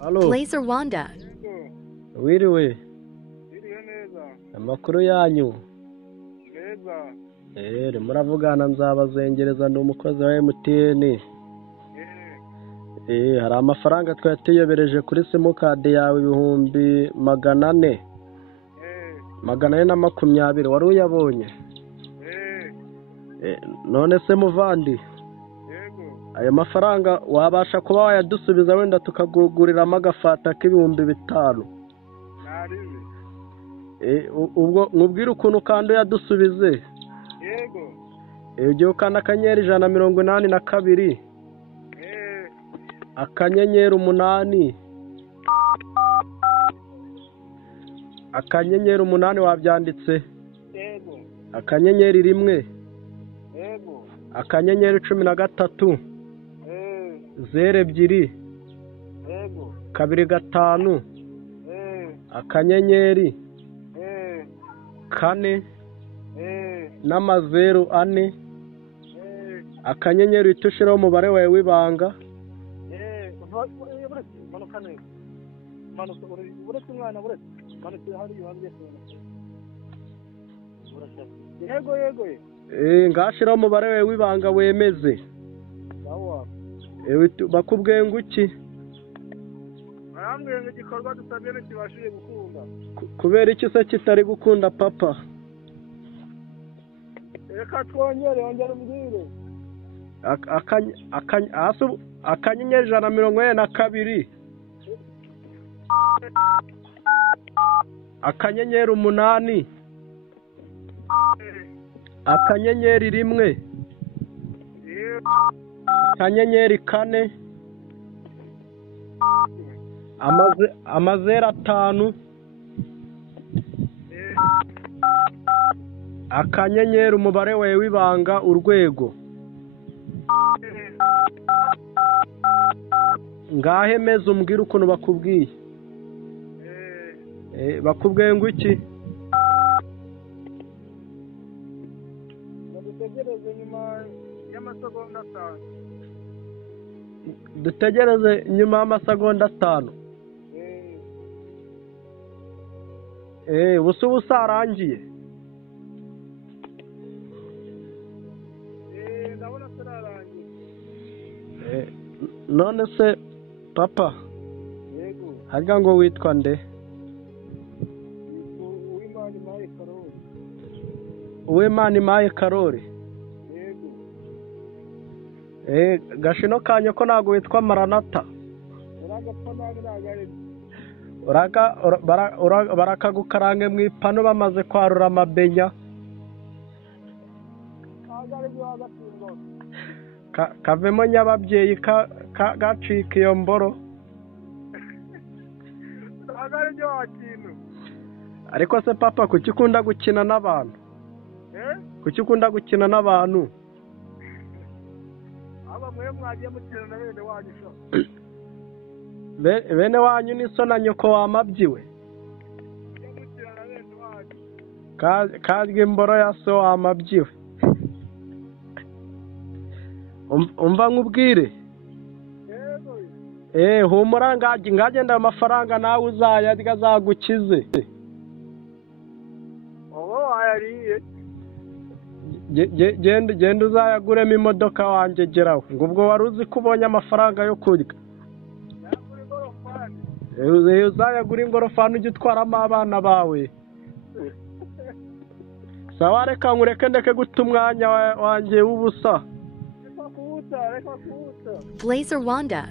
Halo, Blazer Wanda. wiriwe, Iriwe neza. amakuru yanyu? Neza. Muravugana nzabazengereza ndi umukozi wa MTN. Hari amafaranga twari tuyobereje kuri simukadi yawe ibihumbi 400. 420 wari uyabonye? None se muvandi, Yego. ayo mafaranga wabasha kuba wayadusubiza wenda tukaguguriramo agafata k'ibihumbi 5? Naribi. Ubwo nkubwire ukuntu kandi uyadusubize. Yego. Ugiye ukanda akanyenyeri 182 akanyenyeri 8 akanyenyeri 8 wabyanditse, Yego. akanyenyeri 1 Yego. akanyenyeri 13 02 Yego. 25 akanyenyeri 4 n'amazeru 4 akanyenyeri uhita ushyiraho umubare wawe w'ibanga. Manuka neza. Manuka uretse umwana uretse. Manuka hariya hanze. Yego yego. Ngashyiraho umubare wawe w'ibanga wemeze. Sawa. Bakubwiye ngo iki? Arambwiye ngo igikorwa dusabye ntikibashije gukunda. Kubera iki se kitari gukunda papa? Reka twongere ongera umbwire. Akanyenyeri 142 akanyenyeri 8 akanyenyeri 1 akanyenyeri 4 amazeru 5 akanyenyeri umubare wawe w'ibanga urwego. Ngahe meze umbwire ukuntu bakubwiye. Bakubwiye ngo iki? Dutegereze nyuma y'amasegonda 5. Dutegereze nyuma y'amasegonda 5. Ubusa arangiye. Ndabona turarangiye. None se papa, Yego. harya ngo witwa nde? Uwimana Imaye Karori. Uwimana Imaye Karori. Yego. Gashino kanyo ko ntago witwa Maranata. Uragapfa nabi nagare. Barakagukarange mu ipanu bamaze kwarura amabenya. Agare byo agatingo. Kavemo nyababyeyi gacika iyo mboro. Agare byo wakintu. Ariko se papa, kuki ukunda gukina n'abantu? Kuki ukunda gukina n'abantu? Aba mwe mwagiye mukina na bene wanyu sho. Bene wanyu ni so na nyoko wamabyiwe. Mukina na bene wanyu. Karya imboro ya so wamabyiwe. Umva nkubwire. Yego. Humura ngagenda amafaranga nawe uzayarya azagukize. Ayariye. Genda uzayaguremo imodoka wanjye geraho. Ngo ubwo wari uzi ko ubonye amafaranga yo kurya. Yagura ingorofani. Uzayagura ingorofani ujye utwaramo abana bawe. Sawa, reka nkureke ndeke guta umwanya wanjye w'ubusa. Reka kuwuta. Blazer Wanda.